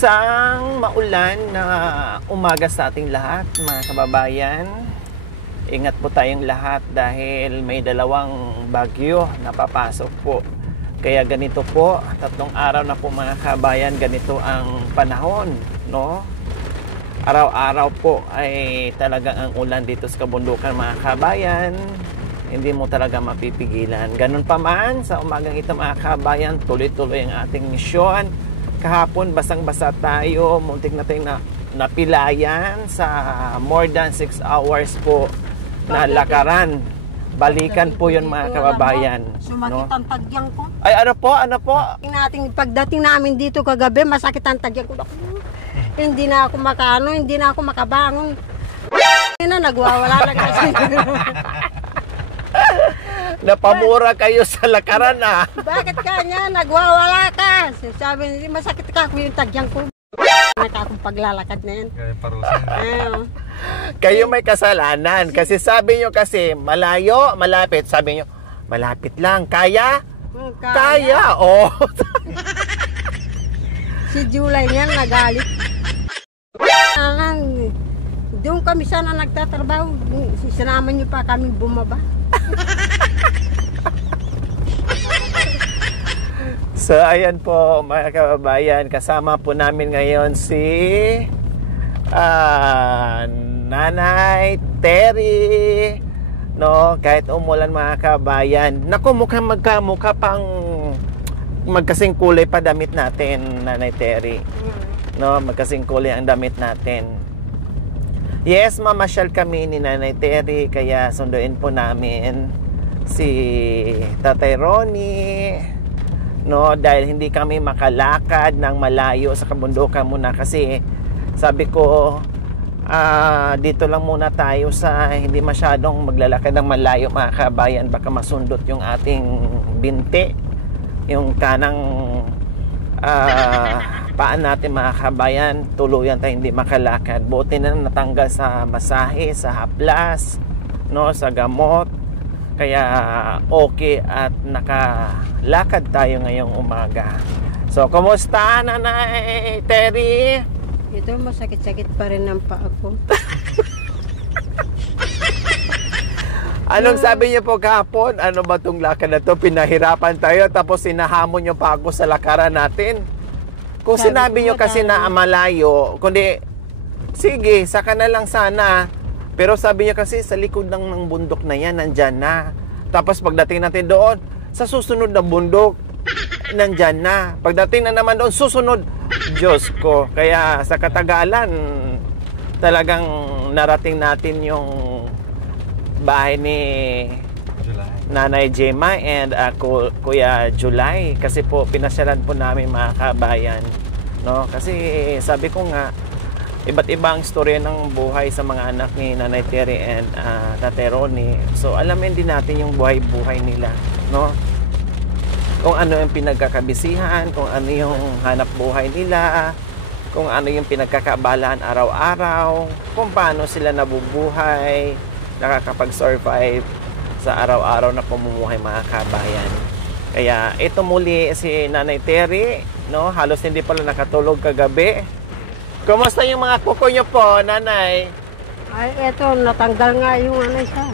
Isang maulan na umaga sa ating lahat, mga kababayan. Ingat po tayong lahat dahil may dalawang bagyo na papasok po. Kaya ganito po, 3 araw na po mga kababayan, ganito ang panahon, no? Araw-araw po ay talagang ang ulan dito sa kabundukan, mga kababayan. Hindi mo talaga mapipigilan. Ganun pa man, sa umagang ito mga kababayan, tuloy-tuloy ang ating misyon. Kahapon, basang-basa tayo, muntik na tayong napilayan sa more than 6 hours po na lakaran. Balikan po yun mga kababayan. Sumakit ang tagyang ko. Ay, ano po? Pagdating namin dito kagabi, masakit ang tagyang ko. Hindi na ako hindi na ako makabangon. Nagwawala na kasi. Napamura kayo sa lakaran ah. Bakit kanya? Nagwawala ka. Sabi niya, masakit ka ako yung tagyang ko. Akong paglalakad na yan. Kayo may kasalanan. Kasi sabi nyo kasi, malayo, malapit. Sabi nyo, malapit lang. Kaya? Kaya. Oh. Si July niyan nagalit. Doon kami sana nagtatrabaho. Sinama niyo pa kami bumaba. So ayan po mga kababayan, kasama po namin ngayon si Nanay Terry, no? Kahit umulan mga kababayan, naku, magkamukha pang magkasing kulay pa damit natin, Nanay Terry, no? Magkasing kulay ang damit natin. Yes, mamasyal kami ni Nanay Terry, kaya sunduin po namin si Tatay Ronnie, no, dahil hindi kami makalakad ng malayo sa kabundukan muna kasi sabi ko dito lang muna tayo sa hindi masyadong maglalakad ng malayo mga kabayan, baka masundot yung ating binti, yung kanang paan natin mga kabayan, tuluyan tayo hindi makalakad. Buti na natanggal sa masahe, sa haplas, no, sa gamot. Kaya okay at nakalakad tayo ngayong umaga. So, kumusta, Nanay Terry? Ito, masakit-sakit pa rin ang paa ko. Anong sabi niyo po kahapon? Ano ba itong lakad na to? Pinahirapan tayo tapos sinahamon niyo pa ako sa lakaran natin. Kung sinabi niyo kasi na malayo, kundi, sige, saka na lang sana. Pero sabi niya kasi sa likod ng bundok na yan, nandyan na. Tapos pagdating natin doon, sa susunod na bundok, nandyan na. Pagdating na naman doon, susunod. Diyos ko. Kaya sa katagalan, talagang narating natin yung bahay ni Nanay Gemma and Kuya July. Kasi po, pinasyalan po namin mga kabayan. No? Kasi sabi ko nga, iba't ibang storya ng buhay sa mga anak ni Nanay Terry and Tatay Ronnie. So alamin din natin yung buhay-buhay nila, no? Kung ano yung pinagkakabisihan, kung ano yung hanap buhay nila, kung ano yung pinagkakaabalahan araw-araw, kung paano sila nabubuhay, nakakapag-survive sa araw-araw na pamumuhay mga kabayan. Kaya ito muli si Nanay Terry, no? Halos hindi pala nakatulog kagabi. Kumusta yung mga kuko nyo po, Nanay? Ay, eto, natanggal nga yung isa.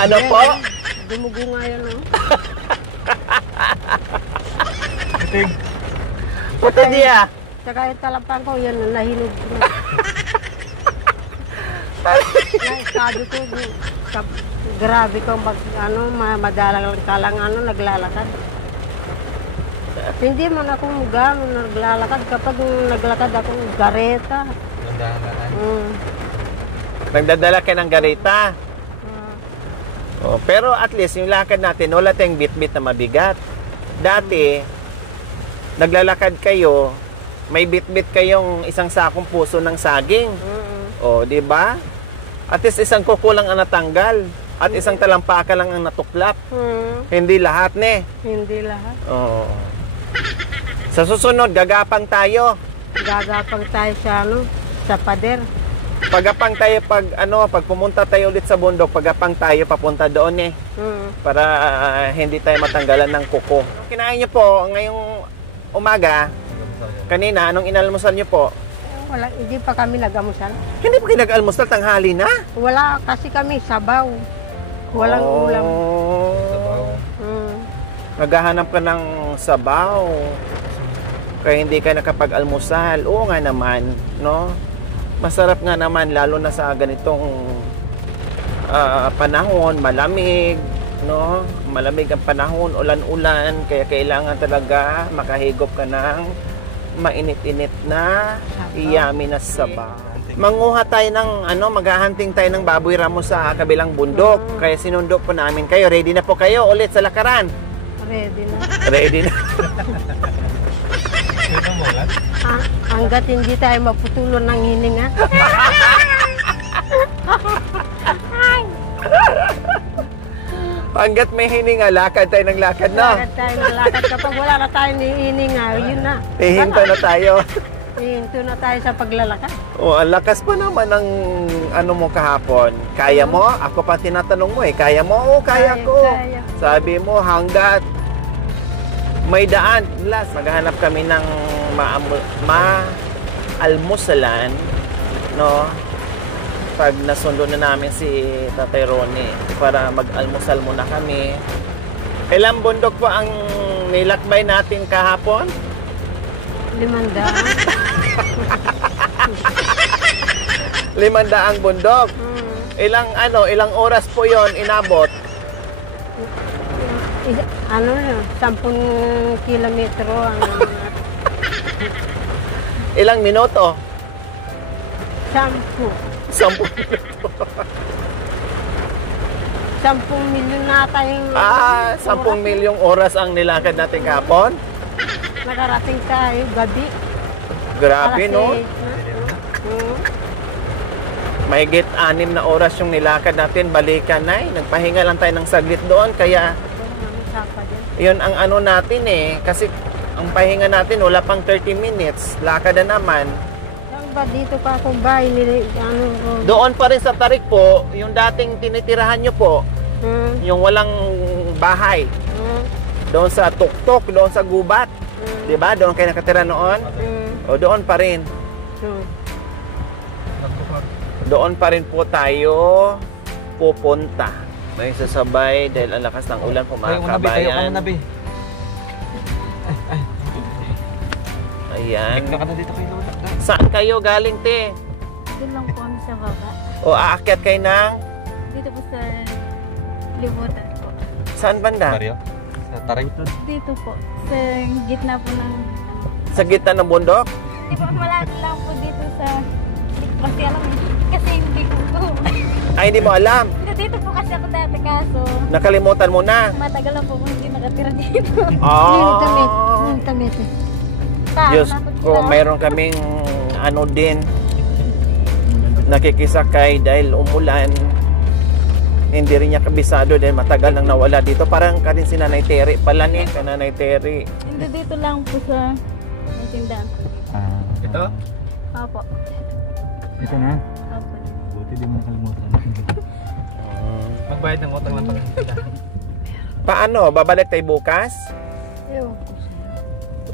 Ano po? Dumugo nga yan, no? Puti niya. Saka yung talapang ko, yan, nahinog na. Sabi ko, grabe ko, madalang ka lang, naglalakad. Hindi man akong gano'n naglalakad. Kapag naglakad akong gareta. Nagdadala ka ng gareta? Oh, pero at least yung lakad natin, wala tayong bit-bit na mabigat. Dati, naglalakad kayo, may bit-bit kayong isang sakong puso ng saging. O, di ba? At least isang kuko lang ang natanggal. At isang talampaka lang ang natuklap. Hindi lahat, ne? Hindi lahat. Oo. Sa susunod, gagapang tayo. Gagapang tayo sa pader. Pagapang tayo pag pumunta tayo ulit sa bundok, pagapang tayo papunta doon para hindi tayo matanggalan ng kuko. Kinain niyo po ngayong umaga, Kanina, anong inalmusal niyo po? Wala, hindi pa kami nag-amusal. Hindi pa kayo nag-almusal, tanghali na? Wala kasi kami sabaw. Walang ulam. Naghahanap ka ng sabaw. Kaya hindi ka nakapag-almusal. Oo nga naman, no? Masarap nga naman, lalo na sa ganitong panahon, malamig, no? Malamig ang panahon, ulan-ulan, kaya kailangan talaga makahigop ka ng mainit-init na yummy na sabaw. Manguha tayo ng maghahunting tayo ng baboy ramo sa kabilang bundok. Kaya sinundo po namin kayo. Ready na po kayo ulit sa lakaran? Ready na. Ready na. Hanggat hindi tayo maputulon ng hininga. Hanggat may hininga, lakad tayo ng lakad, no? Lakad tayo ng lakad. Kapag wala na tayo ni hininga, yun na. Hihinto na tayo. Hihinto na tayo sa paglalakad. Ang lakas pa naman ng mo kahapon. Kaya mo? Ako pa tinatanong mo kaya mo? Oo, kaya ko. Kaya. Sabi mo, hanggat may daan. Last, maghahanap kami ng maalmusalan, no? Pag nasundo na namin si Tatay Ronnie para mag-almusal muna kami. Ilang bundok po ang nilakbay natin kahapon? 500. 500 bundok. Ilang oras po 'yon inabot? 10 kilometro ang Ilang minuto? 10. 10 minuto. 10 milyon na tayong 10 milyong oras ang nilakad natin kahapon? nakarating tayo gabi. Grabe, no? Alas 8 na. Mahigit 6 na oras yung nilakad natin, balikan na Nagpahinga lang tayo ng saglit doon, kaya yun ang natin kasi ang pahinga natin wala pang 30 minutes, lakad na naman. Saan ba dito pa akong bahay nila? Doon pa rin sa Tarik po, yung dating tinitirahan nyo po, yung walang bahay. Doon sa Tuktok, doon sa Gubat. Diba? Doon kayo nakatira noon? O doon pa rin. Doon pa rin po tayo pupunta. May sasabay dahil ang lakas ng ulan po mga kabayan. Ayan. Saan kayo galing, te? Doon lang po kami sa baba. O aakyat kayo ng? Dito po sa libutan po. Saan banda? Sa Taring. Dito po. Sa gitna po ng... Sa gitna ng bundok? Di ba malaki lang po dito sa... Kasi alam mo, kasi hindi ko po. Ay, hindi mo alam. Dito po kasi ako dati kaso. Nakalimutan mo na. Matagal na po kung hindi nakatira dito. Tamit. Diyos ko, mayroon kaming din nakikisakay dahil umulan. Hindi rin niya kabisado dahil matagal nang nawala dito. Parang ka rin si Nanay Terry pala Nanay Terry. Hindi dito lang po sa tindahan ko. Ito? Opo. Ito na? Opo. Buti di mo nakalimutan. Magbayad ng utang lang pag Paano? Babalik tayo bukas? Ewan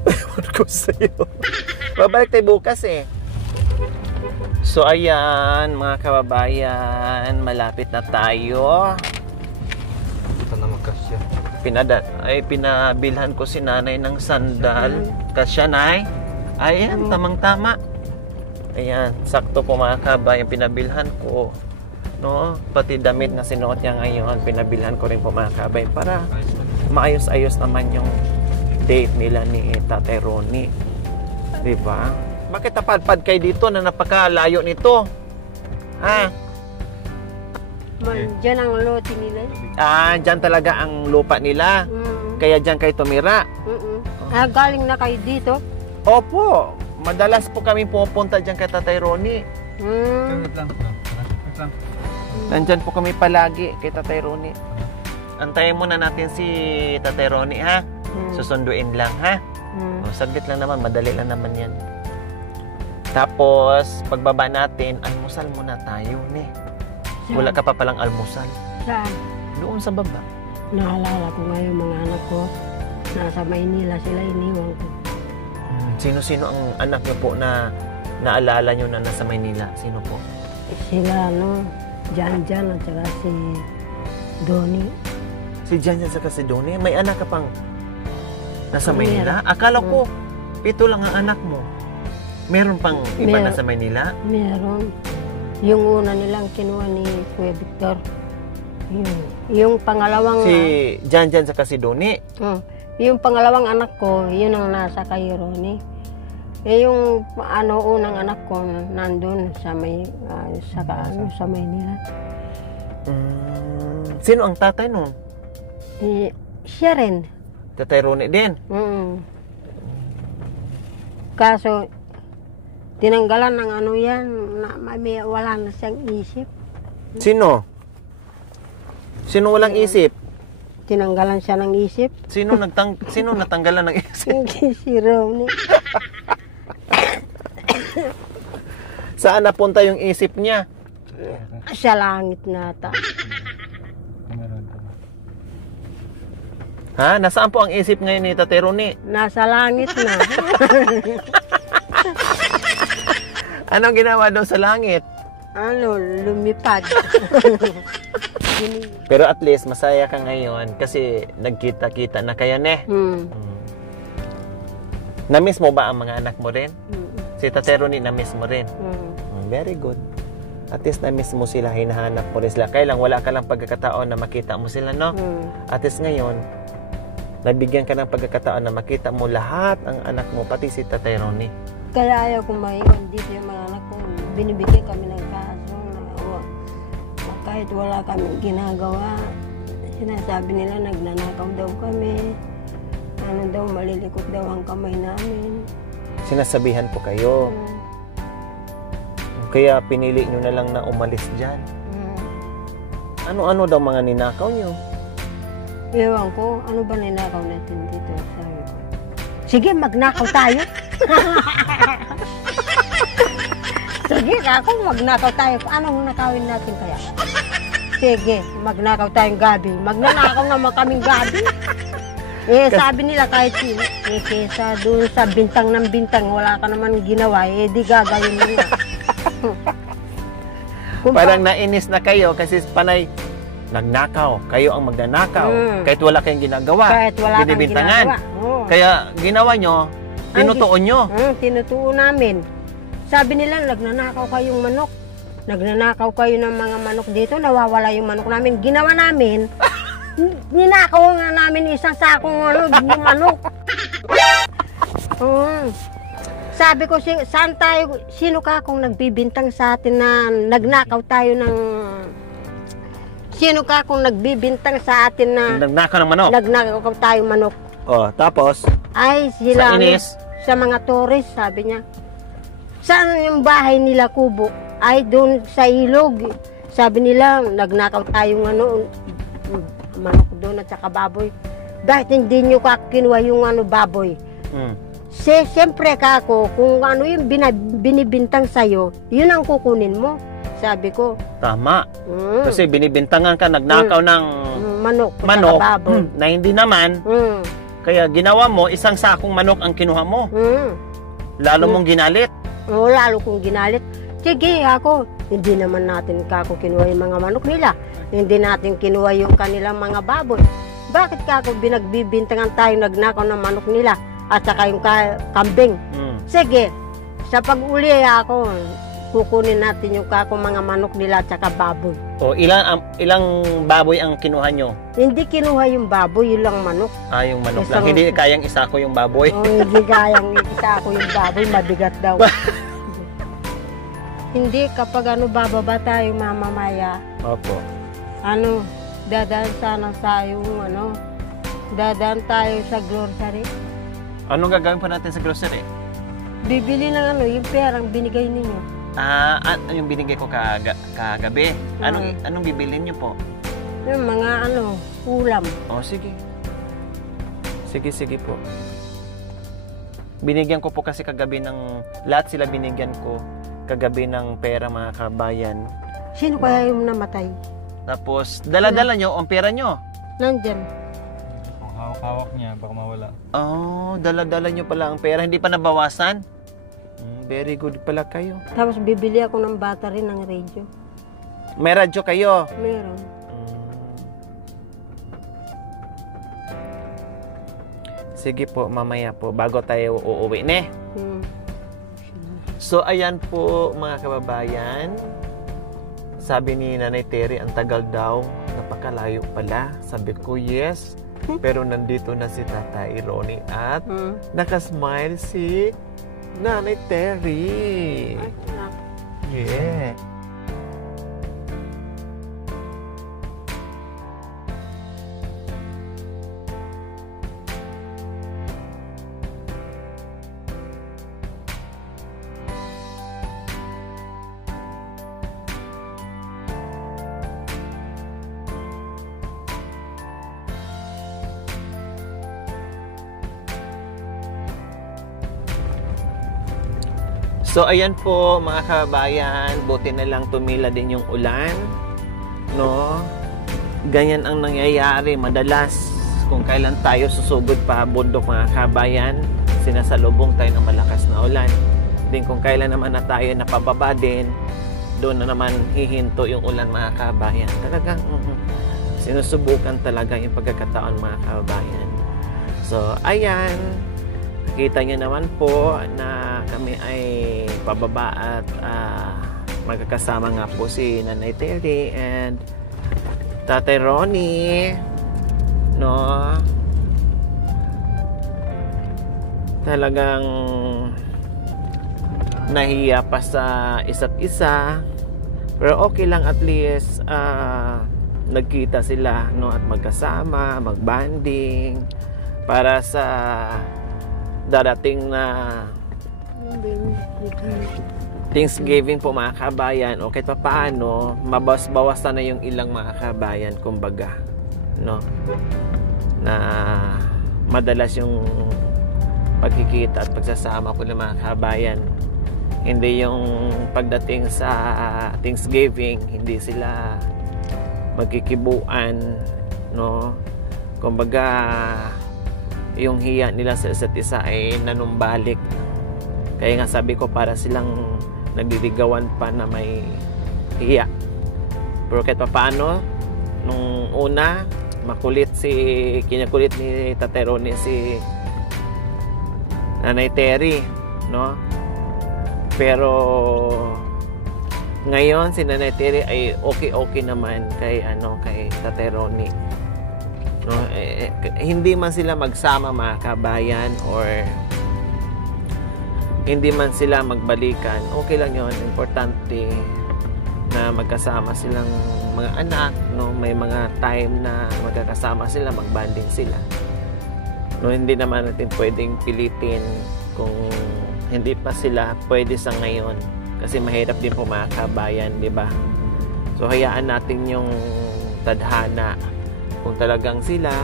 Ewan ko sa'yo. Babalik tayo bukas So ayan, mga kababayan, malapit na tayo. Ito na magkasya. Pinabilhan ko si nanay ng sandal. Kasya, nay? Ayan, tamang-tama. Ayan, sakto po mga kababayan, pinabilhan ko. No? Pati damit na sinuot niya ngayon, pinabilhan ko rin po mga kababayan para maayos-ayos naman yung date nila ni Tatay Ronnie. Diba? Bakit napadpad kayo dito na napakalayo nito? Ha? Diyan ang lote nila. Dyan talaga ang lupa nila. Kaya dyan kayo tumira. Galing na kayo dito? Opo. Madalas po kami pupunta dyan kay Tatay Ronnie. Wait lang. Nandyan po kami palagi kay Tatay Ronnie. Antayin muna natin si Tatay Ronnie, ha? Susunduin lang, ha? Saglit lang naman, madali lang naman yan. Tapos, pagbaba natin, almusal muna tayo, Wala ka pa palang almusal. Saan? Doon sa baba. Naalala ko ngayon mga anak ko. Nasa Maynila sila, iniwan ko. Sino-sino ang anak niyo po na naalala niyo na nasa Maynila? Sino po? Sila, Jan at saka si Donnie. Si Janjan sa si Donnie. May anak ka pang nasa Meron. Maynila? Akala ko, 7 lang ang anak mo. Meron pang iba Meron. nasa Maynila? Meron. Yung una nilang kinuha ni Kuya Victor. Yung pangalawang... Si Janjan sa si Donnie. Yung pangalawang anak ko, yun ang nasa kay Ronnie. Yung unang anak ko nandun sa sa Maynila. Sino ang tatay nun? Siya rin. Tatay Ronnie din. Kaso tinanggalan ng yan, wala na siyang isip. Sino? Sino walang isip? Tinanggalan siya ng isip. Sino natanggalan ng isip? Hindi si Ronnie. Saan napunta yung isip niya? Sa langit nata. Meron ka ba? Ha? Nasaan po ang isip ngayon ni Tatay Ronnie? Nasa langit na. Anong ginawa doon sa langit? Lumipad. Pero at least masaya ka ngayon kasi nagkita-kita na kayo Na-miss mo ba ang mga anak mo rin? Si Tatay Ronnie na-miss mo rin? Very good. At least na-miss mo sila, hinahanap mo rin sila. Kaya lang wala ka lang pagkakataon na makita mo sila, no? At least ngayon, nabigyan ka ng pagkakataon na makita mo lahat ang anak mo, pati si Tatay Ronnie. Kaya ayaw kong maiwan dito yung mga anak ko. Binibigyan kami ng kaso. Kahit wala kami ginagawa, sinasabi nila nagnanakaw daw kami. Malilikot daw ang kamay namin. Sinasabihan po kayo. Kaya pinili nyo na lang na umalis dyan. Ano-ano daw mga ninakaw nyo? Ewan ko, ano ba ninakaw natin dito? Sabi ko, sige, magnakaw tayo. Sige, ako magnakaw tayo. Anong nakawin natin kaya? Sige, magnakaw tayong gabi. Magnanakaw naman kaming gabi. Sabi nila kahit kesa doon sa bintang ng bintang, wala ka naman ginawa, di gagawin mo na. Parang nainis na kayo kasi panay nagnakaw. Kayo ang magnanakaw. Kahit wala kayong ginagawa. Kahit wala kang binibintangan. ginagawa. Kaya ginawa nyo, tinutuon nyo. Tinutuon namin. Sabi nila, nagnanakaw kayong manok. Nagnanakaw kayo ng mga manok dito, nawawala yung manok namin. Ginawa namin, ninakaw nga namin isang sakong manok. Sabi ko, saan tayo, sino ka kung nagbibintang sa atin na nagnakaw tayo ng... Sino ka kung nagbibintang sa atin na... Nagnakaw ng manok? Nagnakaw tayo manok. Tapos? Ay, sila... Sa inis? Sa mga tourist, sabi niya. Saan yung bahay nila, kubo? Ay, doon sa ilog. Sabi nila, nagnakaw tayong manok doon at saka baboy. Dahil hindi nyo kinuha yung baboy. Siyempre kako, kung ano yung binibintang sa'yo, yun ang kukunin mo. Sabi ko. Tama. Kasi binibintangan ka, nagnakaw ng manok baboy. Na hindi naman. Kaya ginawa mo, isang sakong manok ang kinuha mo. Lalo mong ginalit. Oo, lalo kong ginalit. Sige ako, hindi naman natin kako kinuha yung mga manok nila. Hindi natin kinuha yung kanilang mga baboy. Bakit kako binagbibintangan tayo nagnakaw ng manok nila at saka yung kambing? Sige, sa pag-uli ako, kukunin natin yung kako mga manok nila at saka baboy. O ilang baboy ang kinuha nyo? Hindi kinuha yung baboy, yun lang manok. Yung manok lang. Hindi kayang isa ko yung baboy. Hindi kayang isa ko yung baboy, mabigat daw. Hindi, kapag bababa tayo mamamaya. Opo. Dadaan sana tayo, dadaan tayo sa grocery. Anong gagawin pa natin sa grocery? Bibili ng yung perang binigay ninyo. Yung binigay ko kagabi. Anong bibilin niyo po? Yung mga ulam. Sige. Sige po. Binigyan ko po kasi kagabi lahat sila binigyan ko kagabi ng pera, mga kabayan. Sino kaya yung namatay? Tapos, dala-dala nyo ang pera nyo. Nandyan. Kung hawak ka hawak niya, baka mawala. Oh, dala-dala nyo pala ang pera. Hindi pa nabawasan? Very good pala kayo. Tapos bibili ako ng battery ng radio. May radyo kayo? Meron. Sige po, mamaya po, bago tayo uuwi, ne? Hmm. So, ayan po, mga kababayan. Sabi ni Nanay Terry, ang tagal daw. Napakalayo pala. Sabi ko, yes. Pero nandito na si Tatay Ronnie at nakasmile si Nanay Terry. Yeah. So ayan po mga kabayan, buti na lang tumila din yung ulan, no? Ganyan ang nangyayari madalas kung kailan tayo susugod pa bundok mga kabayan, sinasalubong tayo ng malakas na ulan. Din kung kailan naman na tayo napababa din, doon na naman hihinto yung ulan mga kabayan. Talagang sinusubukan talaga yung pagkakataon mga kabayan. So ayan, kita nyo naman po na kami ay pababa at magkakasama nga po si Nanay Terry and Tatay Ronnie, no? Talagang nahiya pa sa isa't isa, pero okay lang, at least nagkita sila, no, at magkasama, magbanding para sa darating na Thanksgiving po mga kabayan, o kahit pa paano mabawas-bawasan na yung ilang mga kabayan, kumbaga, no, na madalas yung pagkikita at pagsasama po ng mga kabayan. Hindi yung pagdating sa Thanksgiving hindi sila magkikibuan, no, kumbaga yung hiya nila sa isa't isa ay nanumbalik. Kaya nga sabi ko, para silang nagdiligawan pa na may hiya. Pero kahit pa paano, nung una, kinakulit ni Tatay Ronnie si Nanay Terry, no? Pero ngayon si Nanay Terry ay okay naman kay Tatay Ronnie. No, hindi man sila magsama mga kabayan or hindi man sila magbalikan, okay lang yun. Importante na magkasama silang mga anak, no? May mga time na magkakasama sila, magbanding sila, no? Hindi naman natin pwedeng pilitin kung hindi pa sila pwede sa ngayon, kasi mahirap din po mga kabayan, di ba? So hayaan natin yung tadhana. Kung talagang sila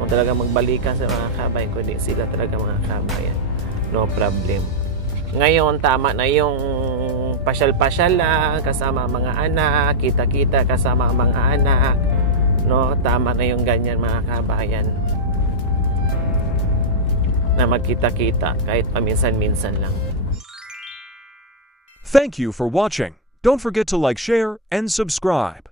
kung talagang magbalikan sa mga kabayan, kundi sila talaga mga kabayan, no problem. Ngayon tama na yung pasyal-pasyal lang kasama mga anak, kita-kita kasama mga anak, no, tama na yung ganyan mga kabayan, na magkita-kita kahit paminsan-minsan lang. Thank you for watching. Don't forget to like, share, and subscribe.